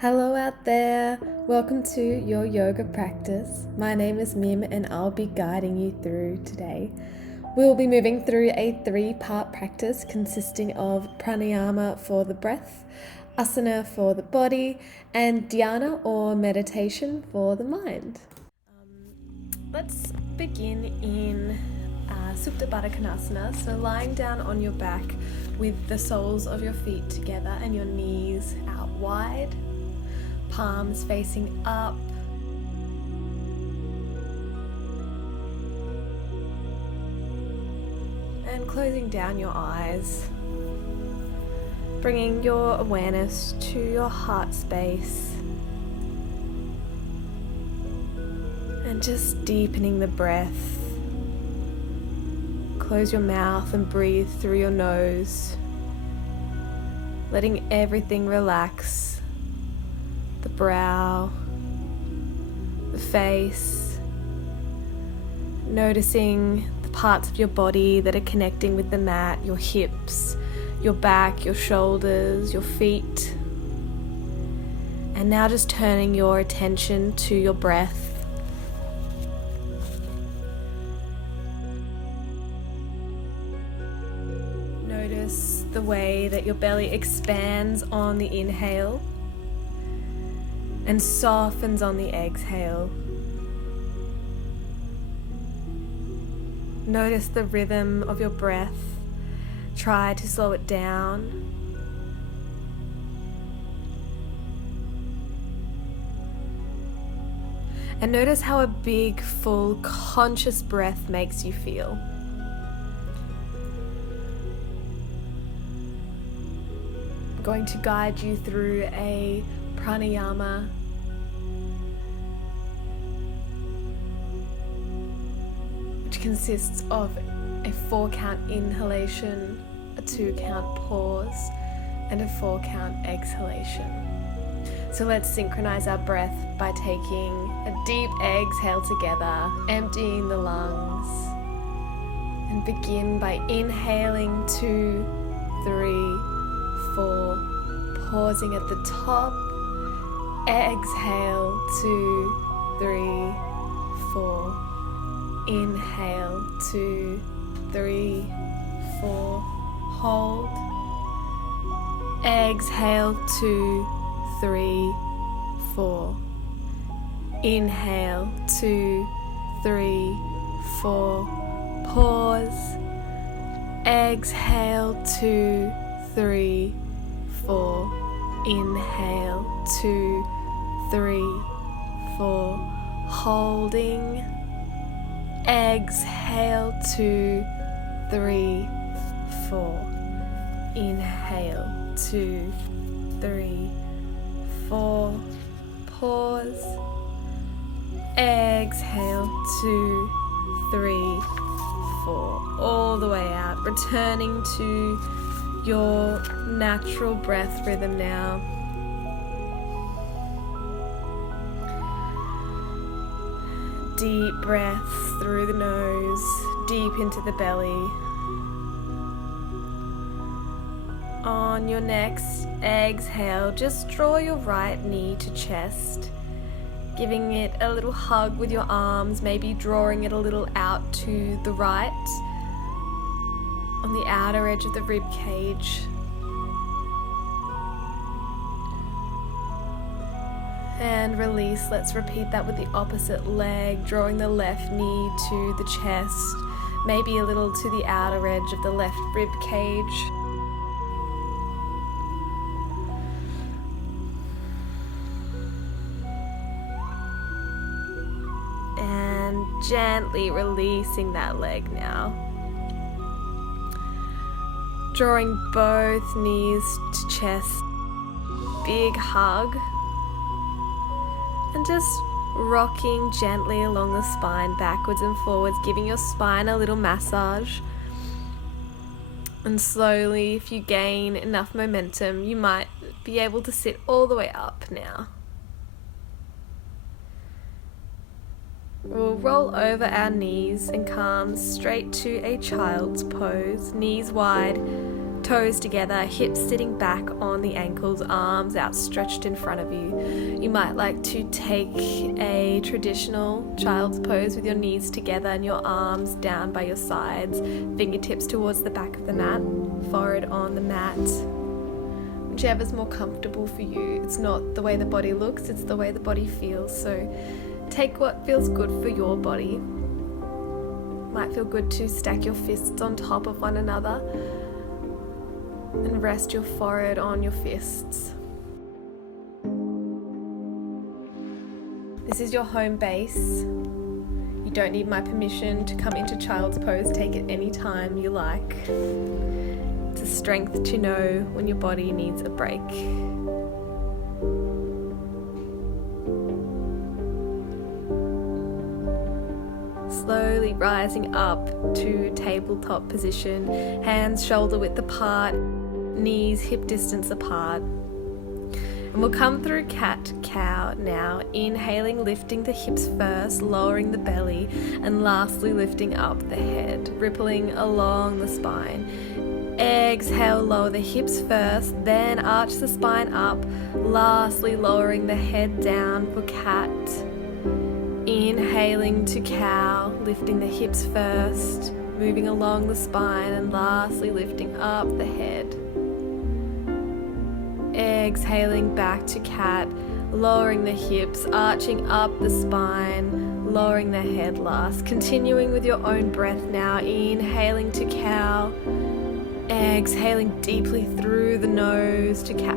Hello out there, welcome to your yoga practice. My name is Mim and I'll be guiding you through today. We'll be moving through a 3-part practice consisting of pranayama for the breath, asana for the body, and dhyana or meditation for the mind. Let's begin in Supta Baddha Konasana, so lying down on your back with the soles of your feet together and your knees out wide. Palms facing up. And closing down your eyes. Bringing your awareness to your heart space. And just deepening the breath. Close your mouth and breathe through your nose. Letting everything relax. The brow, the face, noticing the parts of your body that are connecting with the mat, your hips, your back, your shoulders, your feet. And now just turning your attention to your breath. Notice the way that your belly expands on the inhale and softens on the exhale. Notice the rhythm of your breath. Try to slow it down. And notice how a big, full, conscious breath makes you feel. I'm going to guide you through a pranayama. Which consists of a 4-count inhalation, a 2-count pause, and a 4-count exhalation. So let's synchronize our breath by taking a deep exhale together, emptying the lungs, and begin by inhaling 2, 3, 4, pausing at the top, exhale 2, 3, 4. Inhale 2, 3, 4. Hold. Exhale 2, 3, 4. Inhale 2, 3, 4. Pause. Exhale 2, 3, 4. Inhale 2, 3, 4. Holding. Exhale 2, 3, 4. Inhale 2, 3, 4. Pause. Exhale 2, 3, 4. All the way out. Returning to your natural breath rhythm now. Deep breaths through the nose, deep into the belly. On your next exhale, just draw your right knee to chest, giving it a little hug with your arms, maybe drawing it a little out to the right, on the outer edge of the rib cage. And release. Let's repeat that with the opposite leg, drawing the left knee to the chest, maybe a little to the outer edge of the left rib cage. And gently releasing that leg now. Drawing both knees to chest, big hug. And just rocking gently along the spine, backwards and forwards, giving your spine a little massage. And slowly, if you gain enough momentum, you might be able to sit all the way up now. We'll roll over our knees and come straight to a child's pose, knees wide, Toes together, hips sitting back on the ankles, arms outstretched in front of you. You might like to take a traditional child's pose with your knees together and your arms down by your sides, fingertips towards the back of the mat, forehead on the mat. Whichever's more comfortable for you. It's not the way the body looks, it's the way the body feels. So take what feels good for your body. Might feel good to stack your fists on top of one another and rest your forehead on your fists. This is your home base. You don't need my permission to come into child's pose. Take it any time you like. It's a strength to know when your body needs a break. Slowly rising up to tabletop position, hands shoulder width apart, knees hip distance apart. And we'll come through cat-cow now, inhaling, lifting the hips first, lowering the belly, and lastly lifting up the head, rippling along the spine. Exhale, lower the hips first, then arch the spine up, lastly lowering the head down for cat. Inhaling to cow, lifting the hips first, moving along the spine, and lastly lifting up the head. Exhaling back to cat, lowering the hips, arching up the spine, lowering the head last. Continuing with your own breath now, inhaling to cow, exhaling deeply through the nose to cat.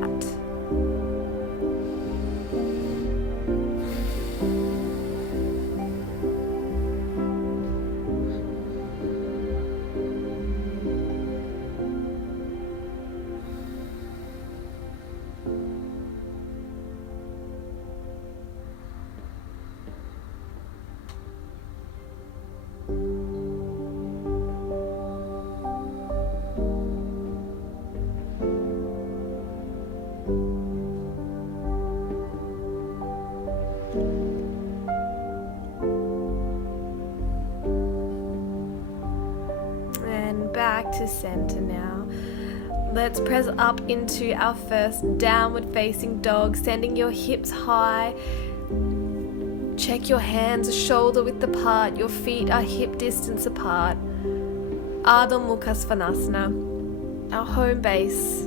Back to center now. Let's press up into our first downward facing dog, sending your hips high. Check your hands shoulder width apart, your feet are hip distance apart. Ardha Mukha Svanasana, our home base.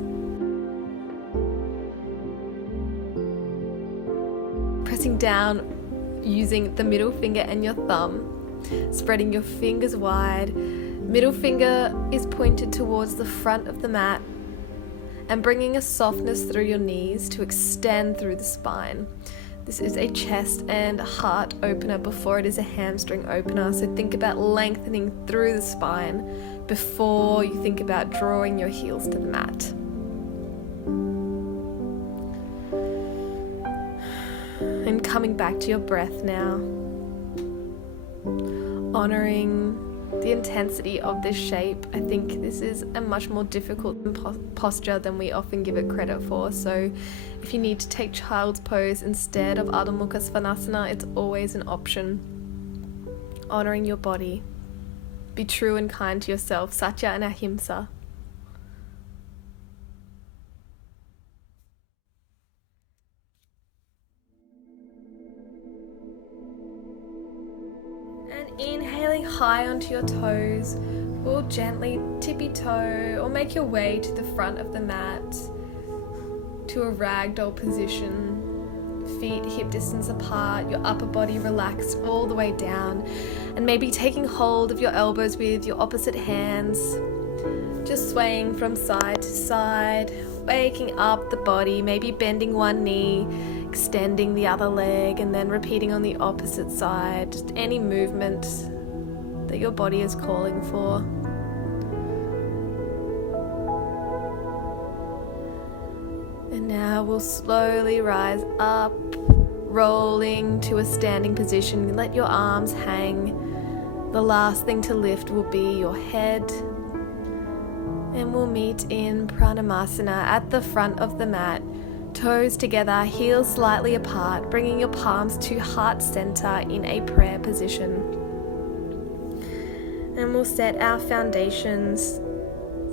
Pressing down using the middle finger and your thumb, spreading your fingers wide. Middle finger is pointed towards the front of the mat and bringing a softness through your knees to extend through the spine. This is a chest and heart opener before it is a hamstring opener. So think about lengthening through the spine before you think about drawing your heels to the mat. And coming back to your breath now. Honoring the intensity of this shape. I think this is a much more difficult posture than we often give it credit for. So if you need to take child's pose instead of Ardha Mukha Svanasana, it's always an option. Honoring your body. Be true and kind to yourself. Satya and Ahimsa. Inhaling high onto your toes, we'll gently tippy toe or make your way to the front of the mat to a ragdoll position. Feet hip distance apart, your upper body relaxed all the way down, and maybe taking hold of your elbows with your opposite hands, just swaying from side to side, waking up the body, maybe bending one knee, extending the other leg, and then repeating on the opposite side. Just any movement that your body is calling for. And now we'll slowly rise up, rolling to a standing position. Let your arms hang. The last thing to lift will be your head. And we'll meet in Pranayama at the front of the mat. Toes together, heels slightly apart, bringing your palms to heart center in a prayer position. And we'll set our foundations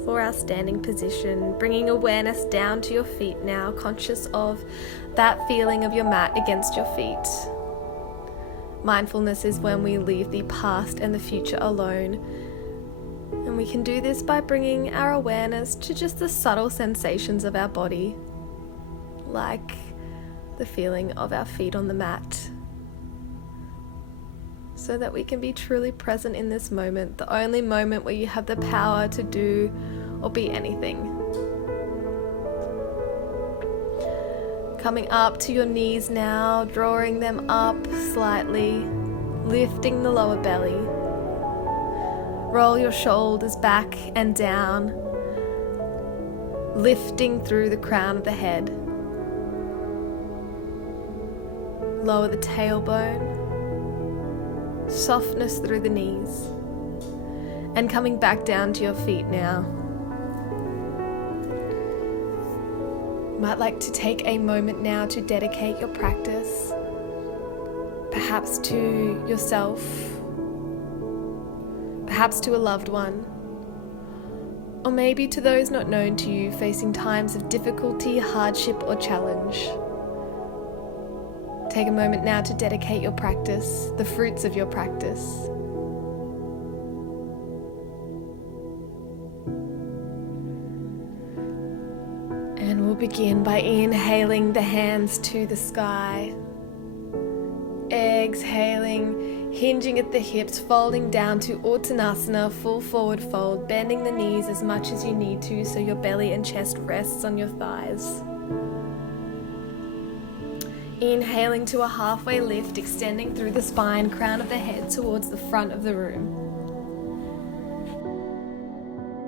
for for our standing position, bringing awareness down to your feet now, conscious of that feeling of your mat against your feet. Mindfulness is when we leave the past and the future alone. And we can do this by bringing our awareness to just the subtle sensations of our body, like the feeling of our feet on the mat, so that we can be truly present in this moment, the only moment where you have the power to do or be anything. Coming up to your knees now, drawing them up slightly, lifting the lower belly. Roll your shoulders back and down, lifting through the crown of the head. Lower the tailbone, softness through the knees, and coming back down to your feet now. You might like to take a moment now to dedicate your practice, perhaps to yourself, perhaps to a loved one, or maybe to those not known to you facing times of difficulty, hardship, or challenge. Take a moment now to dedicate your practice, the fruits of your practice. And we'll begin by inhaling the hands to the sky. Exhaling, hinging at the hips, folding down to Uttanasana, full forward fold, bending the knees as much as you need to so your belly and chest rests on your thighs. Inhaling to a halfway lift, extending through the spine, crown of the head towards the front of the room.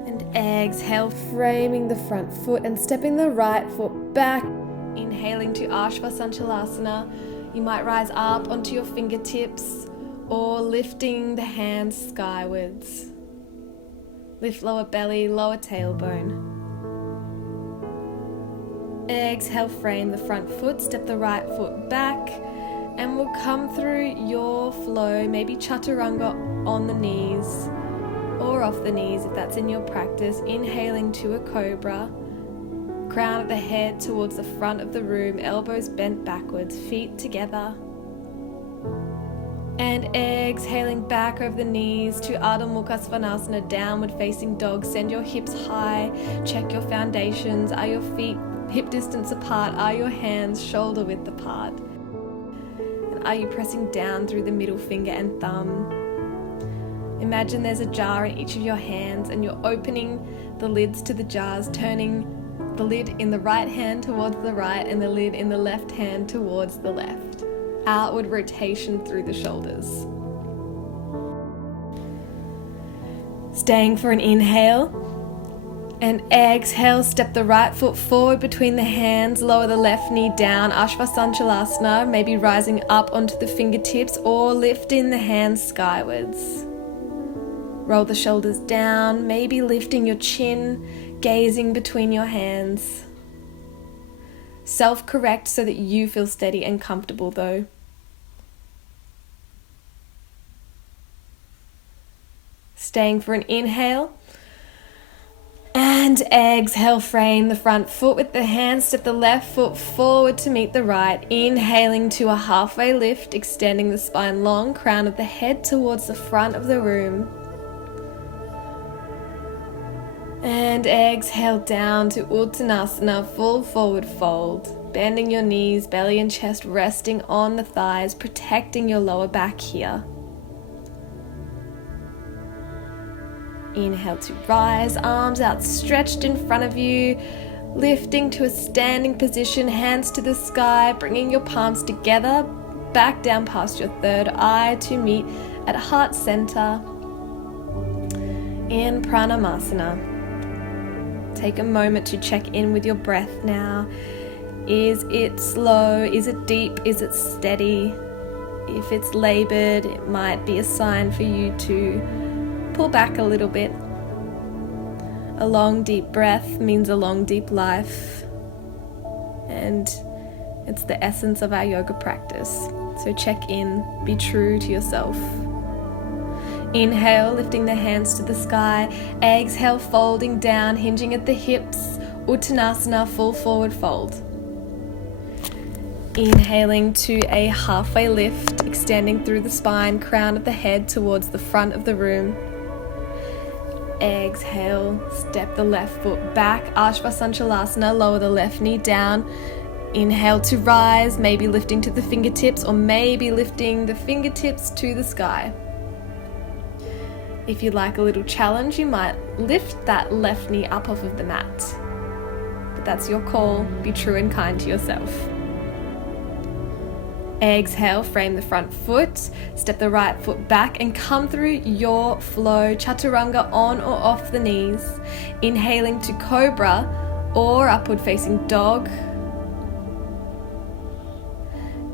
And exhale, framing the front foot and stepping the right foot back. Inhaling to Ashvasanchalasana. You might rise up onto your fingertips or lifting the hands skywards. Lift lower belly, lower tailbone. Exhale, frame the front foot, step the right foot back, and we'll come through your flow, maybe chaturanga on the knees or off the knees if that's in your practice. Inhaling to a cobra, crown of the head towards the front of the room, elbows bent backwards, feet together. And exhaling back over the knees to Ardha Mukha Svanasana, downward facing dog. Send your hips high, check your foundations. Are your feet hip distance apart? Are your hands shoulder width apart? And are you pressing down through the middle finger and thumb? Imagine there's a jar in each of your hands and you're opening the lids to the jars, turning the lid in the right hand towards the right and the lid in the left hand towards the left. Outward rotation through the shoulders. Staying for an inhale. And exhale, step the right foot forward between the hands, lower the left knee down, Ashvasanchalasana, maybe rising up onto the fingertips or lifting the hands skywards. Roll the shoulders down, maybe lifting your chin, gazing between your hands. Self-correct so that you feel steady and comfortable though. Staying for an inhale. And exhale, frame the front foot with the hands, step the left foot forward to meet the right. Inhaling to a halfway lift, extending the spine long, crown of the head towards the front of the room. And exhale down to Uttanasana, full forward fold. Bending your knees, belly and chest resting on the thighs, protecting your lower back here. Inhale to rise, arms outstretched in front of you, lifting to a standing position, hands to the sky, bringing your palms together, back down past your third eye to meet at heart center in Pranayama. Take a moment to check in with your breath now. Is it slow? Is it deep? Is it steady? If it's labored, it might be a sign for you to pull back a little bit. A long deep breath means a long deep life, and it's the essence of our yoga practice. So check in, be true to yourself. Inhale, lifting the hands to the sky. Exhale, folding down, hinging at the hips. Uttanasana, full forward fold. Inhaling to a halfway lift, extending through the spine, crown of the head towards the front of the room. Exhale, step the left foot back, Ashvasanchalasana, lower the left knee down. Inhale to rise, maybe lifting to the fingertips or maybe lifting the fingertips to the sky. If you'd like a little challenge, you might lift that left knee up off of the mat. But that's your call. Be true and kind to yourself. Exhale, frame the front foot, step the right foot back and come through your flow, chaturanga on or off the knees. Inhaling to cobra or upward facing dog.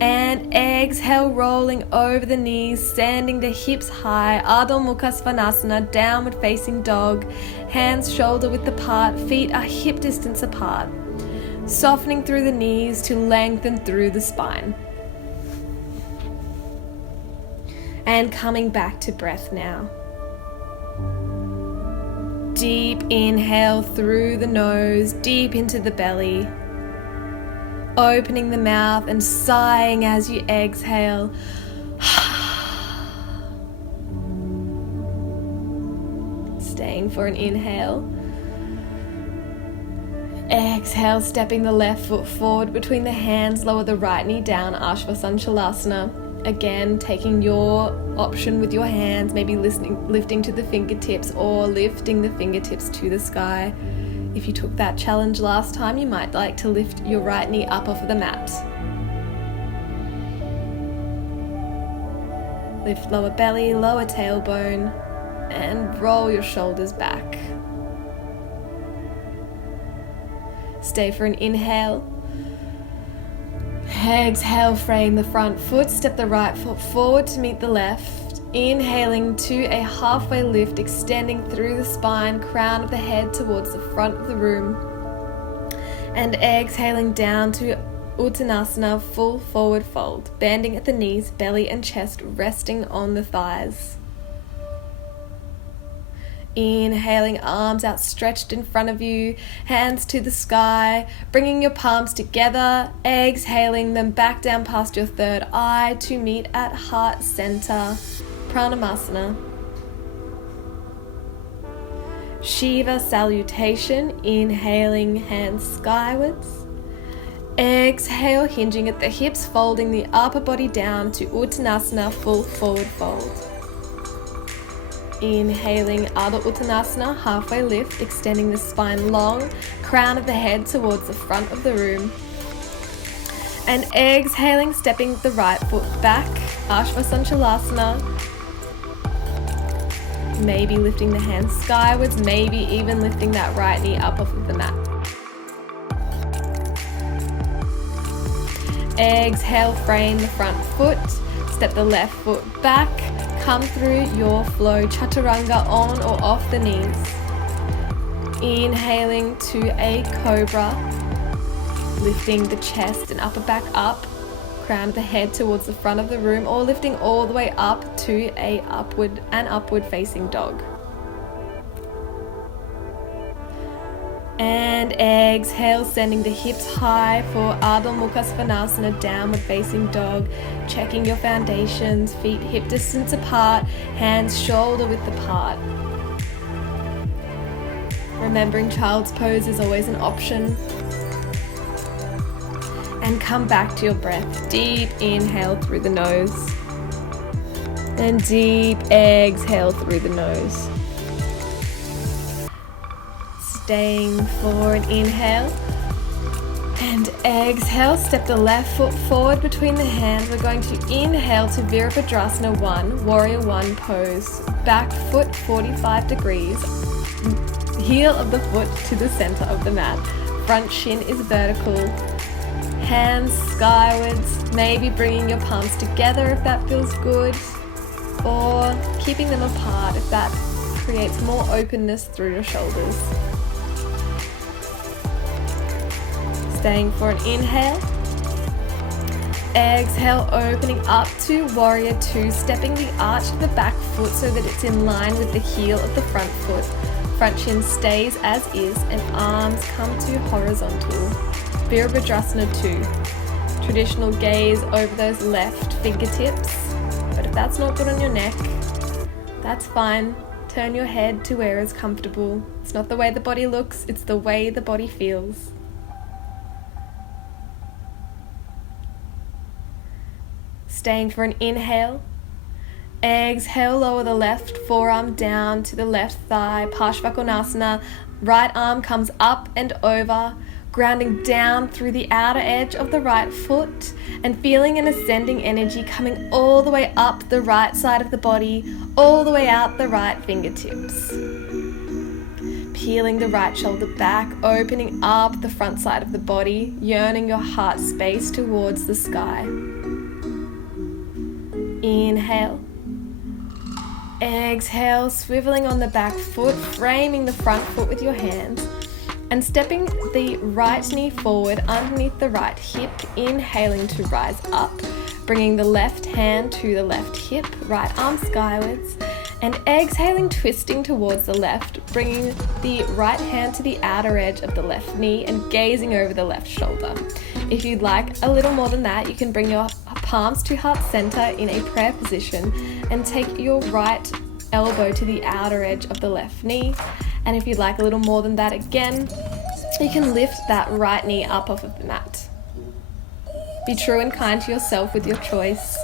And exhale, rolling over the knees, sending the hips high, Adho Mukha Svanasana, downward facing dog. Hands shoulder width apart, feet are hip distance apart. Softening through the knees to lengthen through the spine. And coming back to breath now. Deep inhale through the nose, deep into the belly. Opening the mouth and sighing as you exhale. Staying for an inhale. Exhale, stepping the left foot forward between the hands, lower the right knee down, Ashvasanchalasana. Again, taking your option with your hands, maybe lifting to the fingertips or lifting the fingertips to the sky. If you took that challenge last time, you might like to lift your right knee up off of the mat. Lift lower belly, lower tailbone, and roll your shoulders back. Stay for an inhale. Exhale, frame the front foot, step the right foot forward to meet the left. Inhaling to a halfway lift, extending through the spine, crown of the head towards the front of the room. And exhaling down to Uttanasana, full forward fold, bending at the knees, belly and chest resting on the thighs. Inhaling, arms outstretched in front of you, hands to the sky, bringing your palms together, exhaling them back down past your third eye to meet at heart center, Pranayama. Shiva salutation, inhaling, hands skywards. Exhale, hinging at the hips, folding the upper body down to Uttanasana, full forward fold. Inhaling, Ardha Uttanasana, halfway lift, extending the spine long, crown of the head towards the front of the room. And exhaling, stepping the right foot back, Ashvasanchalasana. Maybe lifting the hands skywards, maybe even lifting that right knee up off of the mat. Exhale, frame the front foot, step the left foot back, come through your flow, chaturanga on or off the knees. Inhaling to a cobra, lifting the chest and upper back up, crown of the head towards the front of the room, or lifting all the way up to an upward facing dog. And exhale, sending the hips high for Ardha Mukha Svanasana, downward facing dog. Checking your foundations, feet hip distance apart, hands shoulder width apart. Remembering child's pose is always an option. And come back to your breath. Deep inhale through the nose. And deep exhale through the nose. Staying for an inhale. And exhale, step the left foot forward between the hands. We're going to inhale to Virabhadrasana 1, Warrior 1 pose. Back foot 45 degrees. Heel of the foot to the center of the mat. Front shin is vertical. Hands skywards, maybe bringing your palms together if that feels good, or keeping them apart if that creates more openness through your shoulders. Staying for an inhale. Exhale, opening up to warrior two, stepping the arch of the back foot so that it's in line with the heel of the front foot. Front shin stays as is and arms come to horizontal. Virabhadrasana 2. Traditional gaze over those left fingertips, but if that's not good on your neck, that's fine. Turn your head to where is comfortable. It's not the way the body looks, it's the way the body feels. Staying for an inhale. Exhale, lower the left forearm down to the left thigh, Parshvakonasana. Right arm comes up and over, grounding down through the outer edge of the right foot and feeling an ascending energy coming all the way up the right side of the body, all the way out the right fingertips. Peeling the right shoulder back, opening up the front side of the body, yearning your heart space towards the sky. Inhale. Exhale, swiveling on the back foot, framing the front foot with your hands and stepping the right knee forward underneath the right hip, inhaling to rise up, bringing the left hand to the left hip, right arm skywards, and exhaling, twisting towards the left, bringing the right hand to the outer edge of the left knee and gazing over the left shoulder. If you'd like a little more than that, you can bring your palms to heart center in a prayer position and take your right elbow to the outer edge of the left knee. And if you'd like a little more than that again, you can lift that right knee up off of the mat. Be true and kind to yourself with your choice.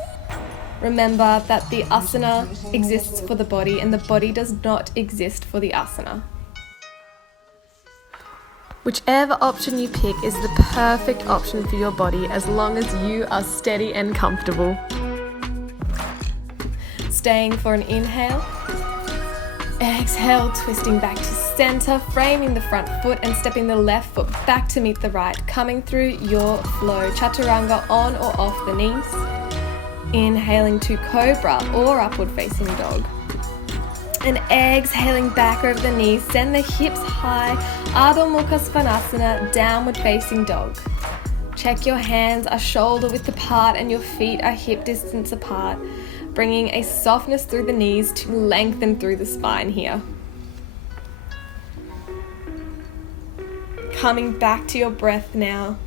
Remember that the asana exists for the body and the body does not exist for the asana. Whichever option you pick is the perfect option for your body as long as you are steady and comfortable. Staying for an inhale. Exhale, twisting back to center, framing the front foot and stepping the left foot back to meet the right, coming through your flow. Chaturanga on or off the knees. Inhaling to cobra or upward facing dog. And exhaling back over the knees, send the hips high, Adho Mukha Svanasana, downward facing dog. Check your hands are shoulder width apart and your feet are hip distance apart, bringing a softness through the knees to lengthen through the spine here. Coming back to your breath now.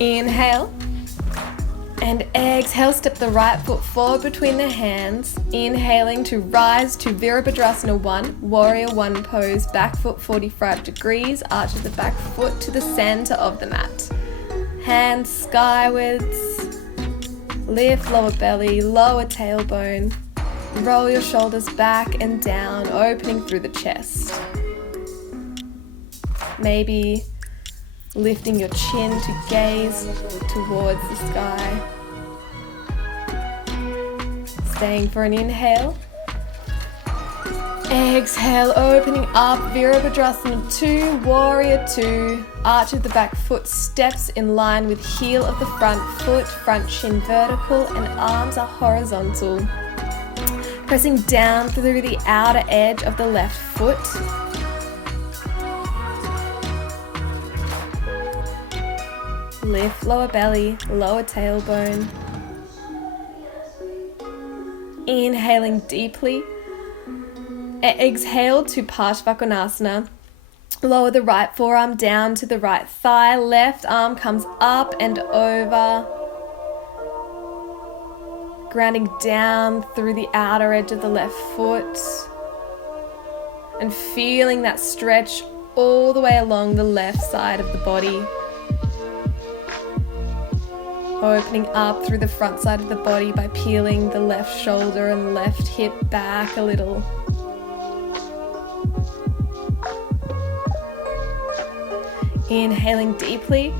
Inhale and exhale, step the right foot forward between the hands, inhaling to rise to Virabhadrasana 1, warrior 1 pose, back foot 45 degrees, arch of the back foot to the center of the mat. Hands skywards, lift lower belly, lower tailbone, roll your shoulders back and down, opening through the chest. Maybe lifting your chin to gaze towards the sky. Staying for an inhale. Exhale, opening up, Virabhadrasana 2, warrior 2. Arch of the back foot steps in line with heel of the front foot, front shin vertical and arms are horizontal. Pressing down through the outer edge of the left foot. Lift lower belly, lower tailbone. Inhaling deeply. Exhale to Parshvakonasana. Lower the right forearm down to the right thigh. Left arm comes up and over. Grounding down through the outer edge of the left foot. And feeling that stretch all the way along the left side of the body. Opening up through the front side of the body by peeling the left shoulder and left hip back a little. Inhaling deeply.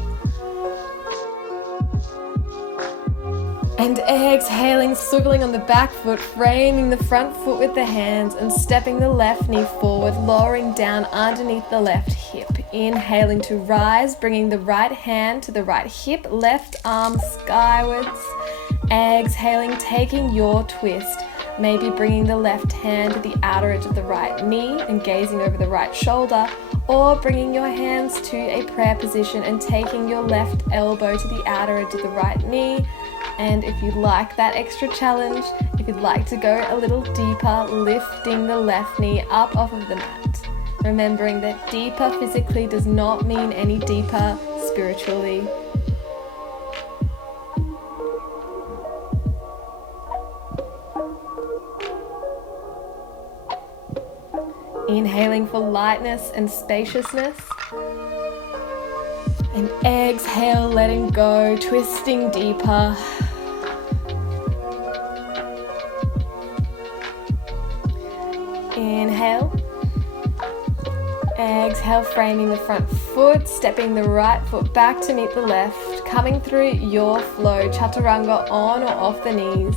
And exhaling, swiveling on the back foot, framing the front foot with the hands and stepping the left knee forward, lowering down underneath the left hip. Inhaling to rise, bringing the right hand to the right hip, left arm skywards. Exhaling, taking your twist. maybe bringing the left hand to the outer edge of the right knee and gazing over the right shoulder, or bringing your hands to a prayer position and taking your left elbow to the outer edge of the right knee. And if you'd like that extra challenge, if you'd like to go a little deeper, lifting the left knee up off of the mat. Remembering that deeper physically does not mean any deeper spiritually. Inhaling for lightness and spaciousness. And exhale, letting go, twisting deeper. Inhale. Exhale, framing the front foot, stepping the right foot back to meet the left, coming through your flow, chaturanga on or off the knees.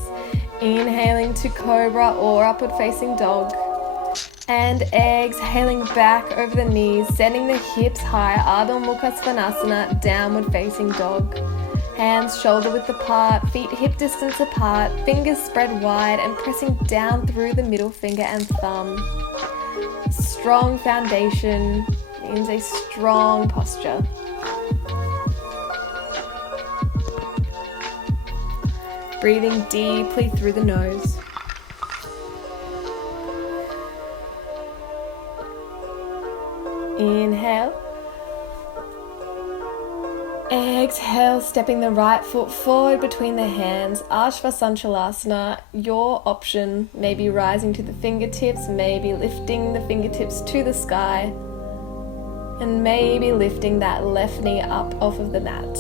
Inhaling to cobra or upward facing dog. And exhaling back over the knees, sending the hips high, Adho Mukha Svanasana, downward facing dog. Hands shoulder width apart, feet hip distance apart, fingers spread wide and pressing down through the middle finger and thumb. Strong foundation means a strong posture. Breathing deeply through the nose. Inhale. Exhale, stepping the right foot forward between the hands, Ashvasanchalasana. Your option, maybe rising to the fingertips, maybe lifting the fingertips to the sky, and maybe lifting that left knee up off of the mat.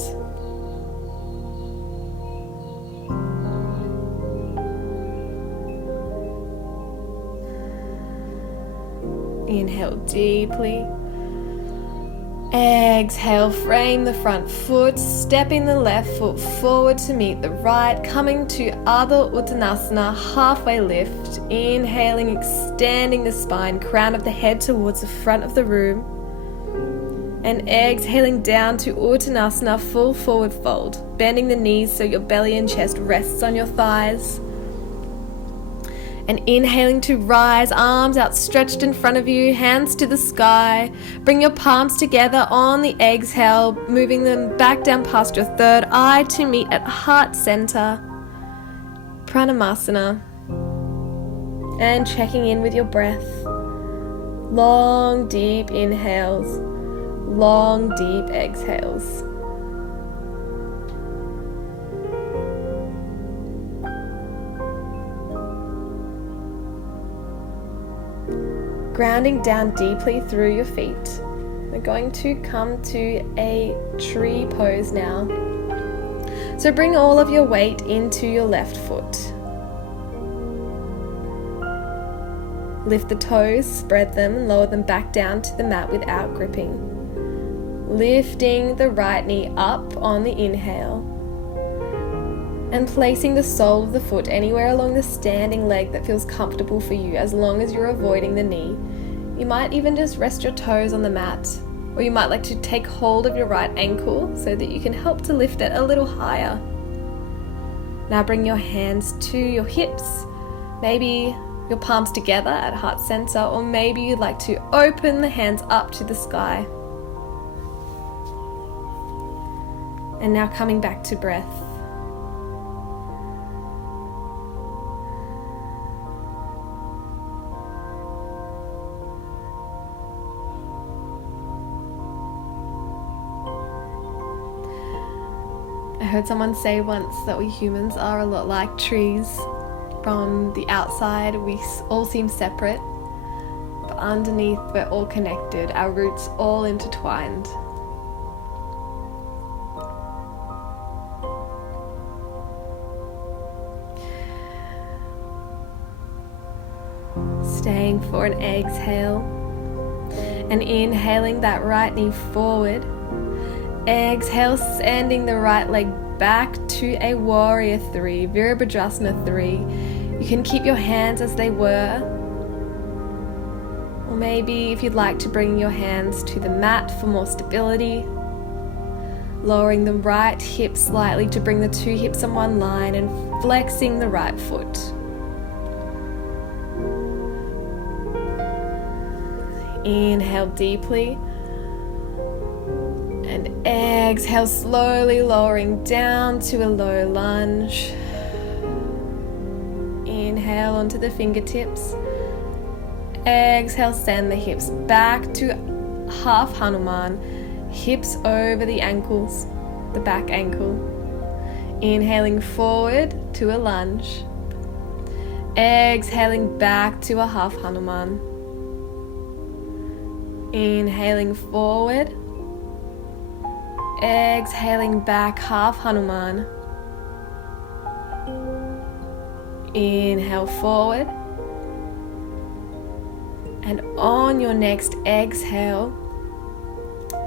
Inhale deeply. Exhale, frame the front foot, stepping the left foot forward to meet the right, coming to Ardha Uttanasana, halfway lift. Inhaling, extending the spine, crown of the head towards the front of the room. And exhaling down to Uttanasana, full forward fold, bending the knees so your belly and chest rests on your thighs. And inhaling to rise, arms outstretched in front of you, hands to the sky. Bring your palms together on the exhale, moving them back down past your third eye to meet at heart center. Pranayama. And checking in with your breath. Long, deep inhales. Long, deep exhales. Grounding down deeply through your feet. We're going to come to a tree pose now. So bring all of your weight into your left foot. Lift the toes, spread them, and lower them back down to the mat without gripping. Lifting the right knee up on the inhale. And placing the sole of the foot anywhere along the standing leg that feels comfortable for you, as long as you're avoiding the knee. You might even just rest your toes on the mat, or you might like to take hold of your right ankle so that you can help to lift it a little higher. Now bring your hands to your hips, maybe your palms together at heart center, or maybe you'd like to open the hands up to the sky. And now coming back to breath. I heard someone say once that we humans are a lot like trees. From the outside, we all seem separate, but underneath, we're all connected, our roots all intertwined. Staying for an exhale, and inhaling that right knee forward. Exhale, sending the right leg back to a warrior 3, Virabhadrasana 3. You can keep your hands as they were, or maybe if you'd like to bring your hands to the mat for more stability. Lowering the right hip slightly to bring the two hips on one line and flexing the right foot. Inhale deeply. And exhale, slowly lowering down to a low lunge. Inhale onto the fingertips. Exhale, send the hips back to half Hanuman. Hips over the ankles, the back ankle. Inhaling forward to a lunge. Exhaling back to a half Hanuman. Inhaling forward. Exhaling back half Hanuman. Inhale forward. And on your next exhale,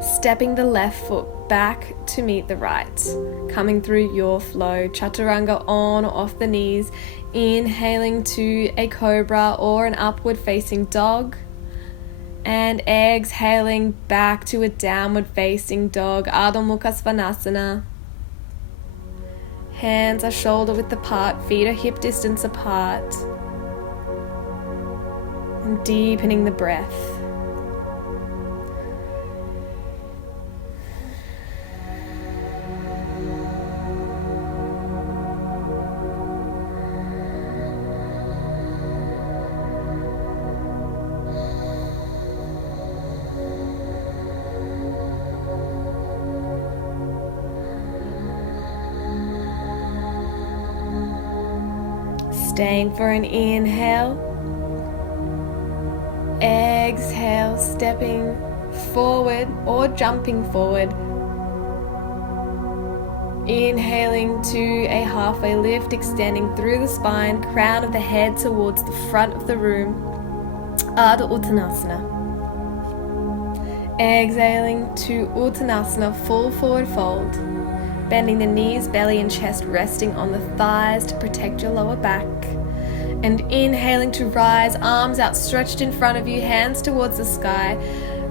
stepping the left foot back to meet the right, coming through your flow. Chaturanga on or off the knees. Inhaling to a cobra or an upward facing dog. And exhaling back to a downward facing dog, Adho Mukha Svanasana. Hands are shoulder width apart, feet are hip distance apart. And deepening the breath. Staying for an inhale. Exhale, stepping forward or jumping forward. Inhaling to a halfway lift, extending through the spine, crown of the head towards the front of the room. Ardha Uttanasana. Exhaling to Uttanasana, full forward fold. Bending the knees, belly and chest resting on the thighs to protect your lower back. And inhaling to rise, arms outstretched in front of you, hands towards the sky.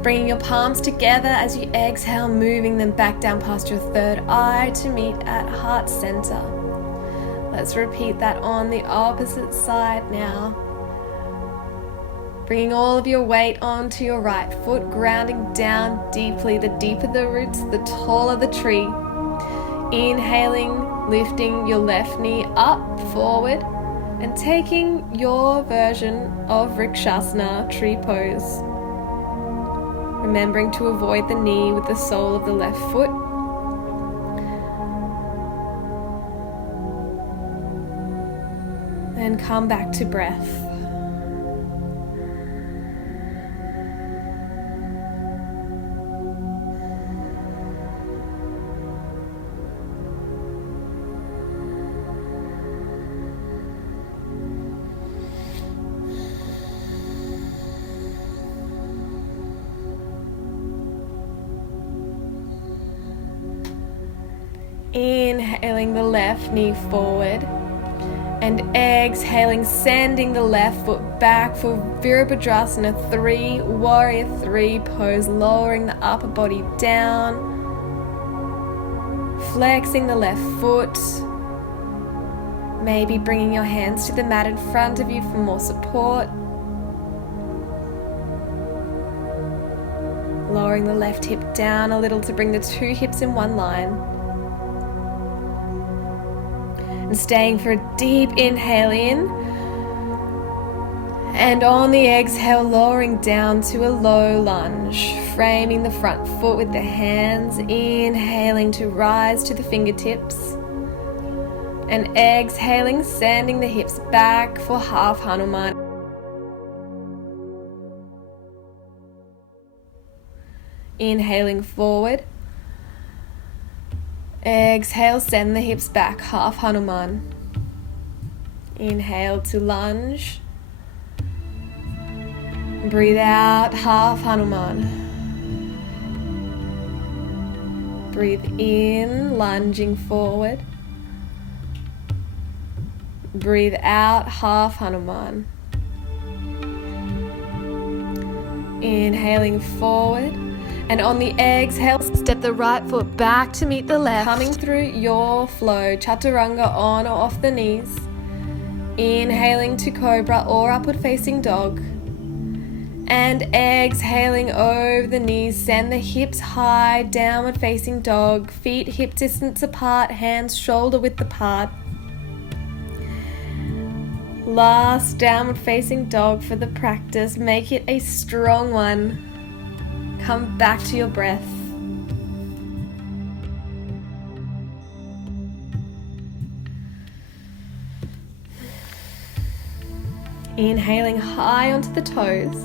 Bringing your palms together as you exhale, moving them back down past your third eye to meet at heart center. Let's repeat that on the opposite side now. Bringing all of your weight onto your right foot, grounding down deeply. The deeper the roots, the taller the tree. Inhaling, lifting your left knee up, forward, and taking your version of Vrikshasana, tree pose. Remembering to avoid the knee with the sole of the left foot. And come back to breath. Inhaling the left knee forward and exhaling, sending the left foot back for Virabhadrasana 3, Warrior 3 pose, lowering the upper body down, flexing the left foot, maybe bringing your hands to the mat in front of you for more support, lowering the left hip down a little to bring the two hips in one line. And staying for a deep inhale in, and on the exhale lowering down to a low lunge, framing the front foot with the hands, inhaling to rise to the fingertips, and exhaling, sending the hips back for half Hanuman. Inhaling forward. Exhale, send the hips back, half Hanuman. Inhale to lunge. Breathe out, half Hanuman. Breathe in, lunging forward. Breathe out, half Hanuman. Inhaling forward. And on the exhale, step the right foot back to meet the left. Coming through your flow, chaturanga on or off the knees. Inhaling to cobra or upward facing dog. And exhaling over the knees, send the hips high, downward facing dog, feet hip distance apart, hands shoulder width apart. Last downward facing dog for the practice. Make it a strong one. Come back to your breath. Inhaling high onto the toes,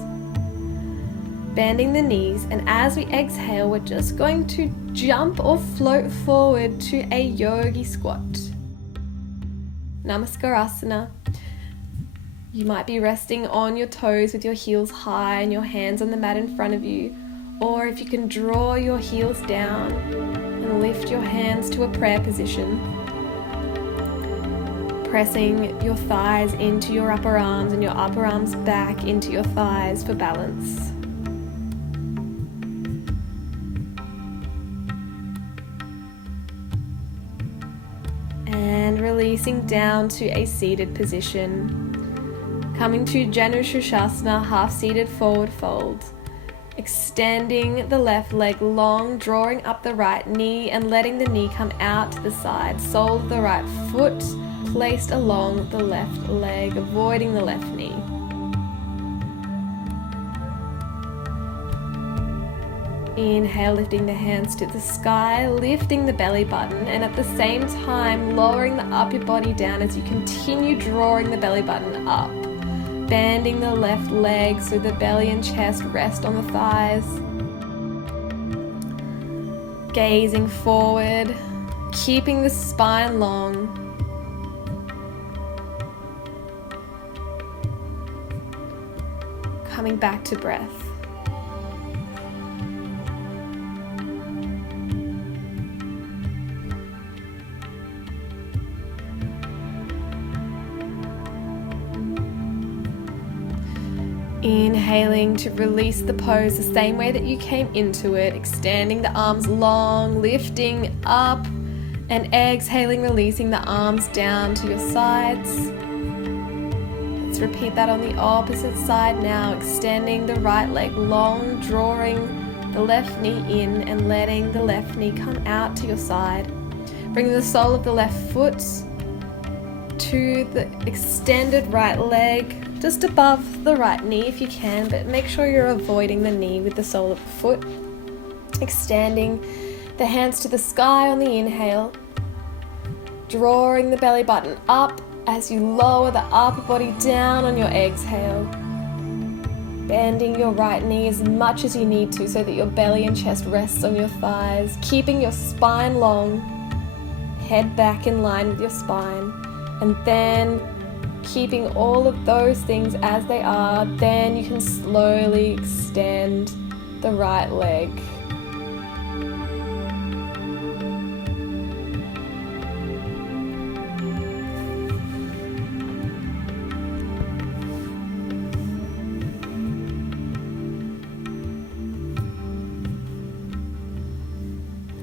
bending the knees, and as we exhale, we're just going to jump or float forward to a yogi squat. Namaskarasana. You might be resting on your toes with your heels high and your hands on the mat in front of you, or if you can draw your heels down and lift your hands to a prayer position. Pressing your thighs into your upper arms and your upper arms back into your thighs for balance. And releasing down to a seated position. Coming to Janu Shirshasana, half seated forward fold. Extending the left leg long, drawing up the right knee and letting the knee come out to the side. Sole of the right foot placed along the left leg, avoiding the left knee. Inhale, lifting the hands to the sky, lifting the belly button, and at the same time lowering the upper body down as you continue drawing the belly button up. Bending the left leg so the belly and chest rest on the thighs. Gazing forward, keeping the spine long. Coming back to breath. Inhaling to release the pose the same way that you came into it, extending the arms long, lifting up, and exhaling, releasing the arms down to your sides. Let's repeat that on the opposite side now, extending the right leg long, drawing the left knee in and letting the left knee come out to your side. Bringing the sole of the left foot to the extended right leg, just above the right knee if you can, but make sure you're avoiding the knee with the sole of the foot. Extending the hands to the sky on the inhale, drawing the belly button up as you lower the upper body down on your exhale. Bending your right knee as much as you need to so that your belly and chest rests on your thighs, keeping your spine long, head back in line with your spine, and then keeping all of those things as they are. Then you can slowly extend the right leg.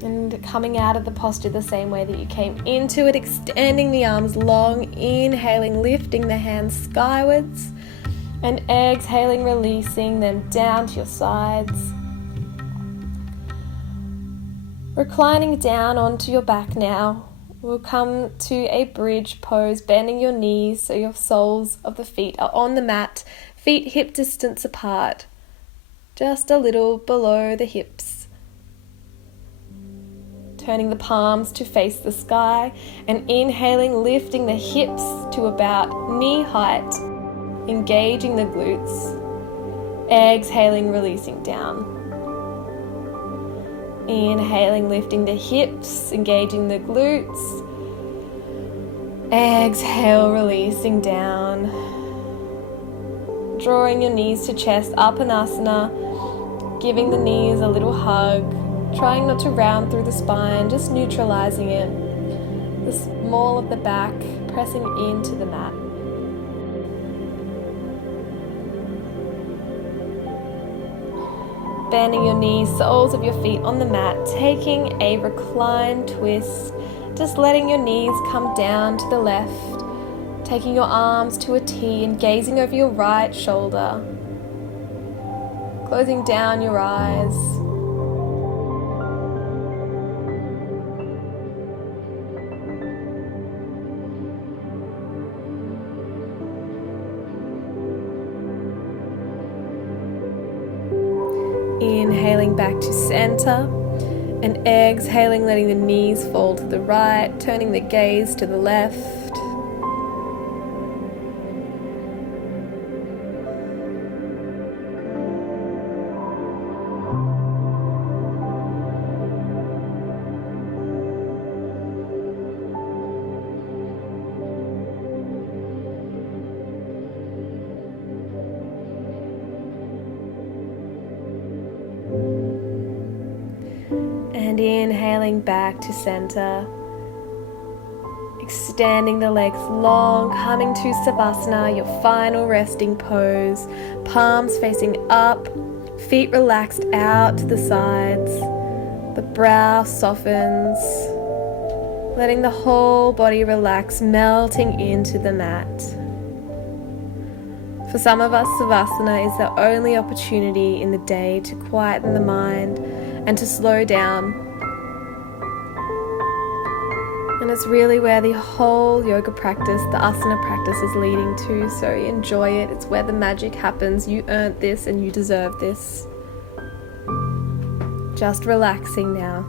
And coming out of the posture the same way that you came into it, extending the arms long, inhaling, lifting the hands skywards, and exhaling, releasing them down to your sides. Reclining down onto your back now, we'll come to a bridge pose, bending your knees so your soles of the feet are on the mat, feet hip distance apart, just a little below the hips. Turning the palms to face the sky and inhaling, lifting the hips to about knee height, engaging the glutes. Exhaling, releasing down. Inhaling, lifting the hips, engaging the glutes. Exhale, releasing down. Drawing your knees to chest, Apanasana, giving the knees a little hug. Trying not to round through the spine, just neutralizing it. The small of the back pressing into the mat. Bending your knees, soles of your feet on the mat, taking a recline twist, just letting your knees come down to the left, taking your arms to a T and gazing over your right shoulder. closing down your eyes. Inhaling back to center and exhaling, letting the knees fall to the right, turning the gaze to the left. And inhaling back to center, extending the legs long, coming to Savasana, your final resting pose, palms facing up, feet relaxed out to the sides, the brow softens, letting the whole body relax, melting into the mat. For some of us, Savasana is the only opportunity in the day to quieten the mind and to slow down. And it's really where the whole yoga practice, the asana practice, is leading to, so enjoy it. It's where the magic happens. You earned this and you deserve this. Just relaxing now.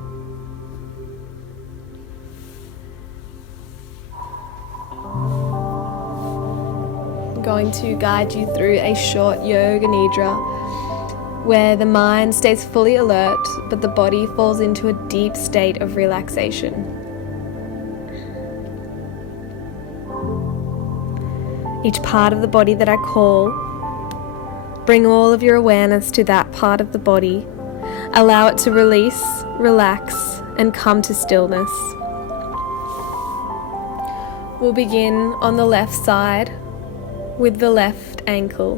I'm going to guide you through a short yoga nidra where the mind stays fully alert but the body falls into a deep state of relaxation. Each part of the body that I call, bring all of your awareness to that part of the body. Allow it to release, relax, and come to stillness. We'll begin on the left side with the left ankle.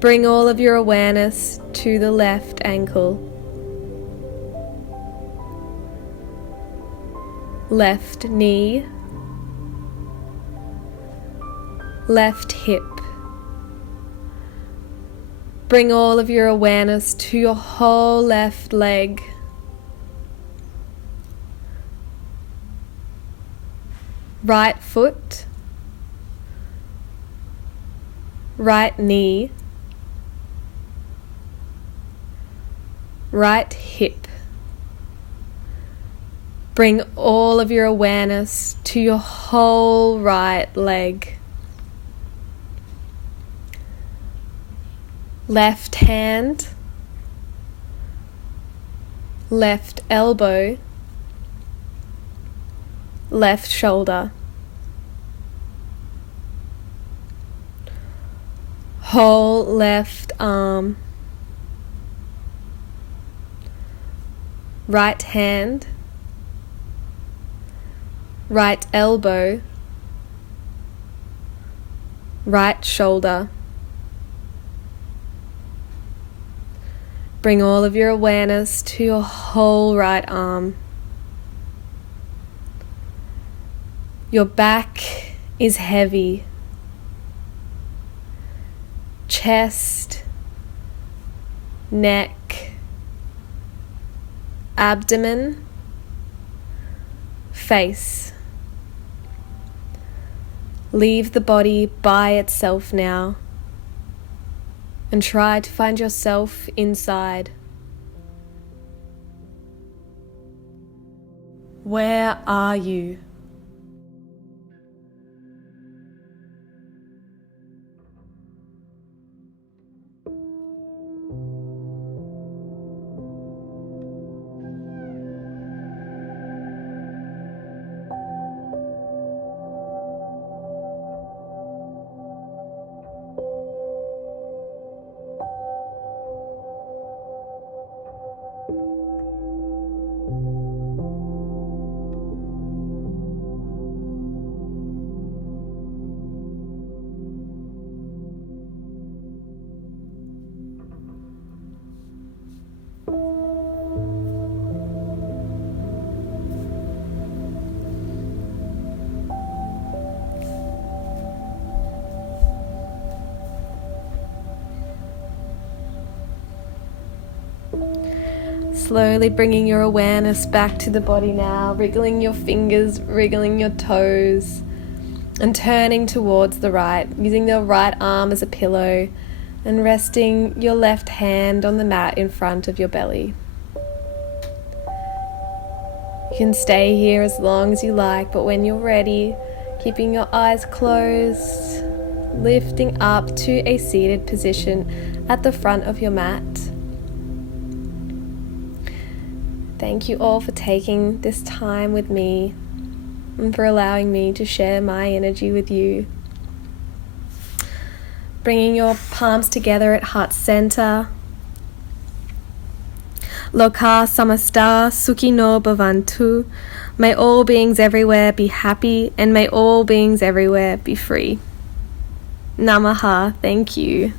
Bring all of your awareness to the left ankle. Left knee. Left hip. Bring all of your awareness to your whole left leg. Right foot. Right knee. Right hip. Bring all of your awareness to your whole right leg. Left hand, left elbow, left shoulder. Whole left arm. Right hand, right elbow, right shoulder. Bring all of your awareness to your whole right arm. Your back is heavy. Chest, neck, abdomen, face. Leave the body by itself now and try to find yourself inside. Where are you? Slowly bringing your awareness back to the body now, wriggling your fingers, wriggling your toes, and turning towards the right, using the right arm as a pillow and resting your left hand on the mat in front of your belly. You can stay here as long as you like, but when you're ready, keeping your eyes closed, lifting up to a seated position at the front of your mat. Thank you all for taking this time with me and for allowing me to share my energy with you. Bringing your palms together at heart center. Loka samasta sukhino bhavantu. May all beings everywhere be happy, and may all beings everywhere be free. Namaha. Thank you.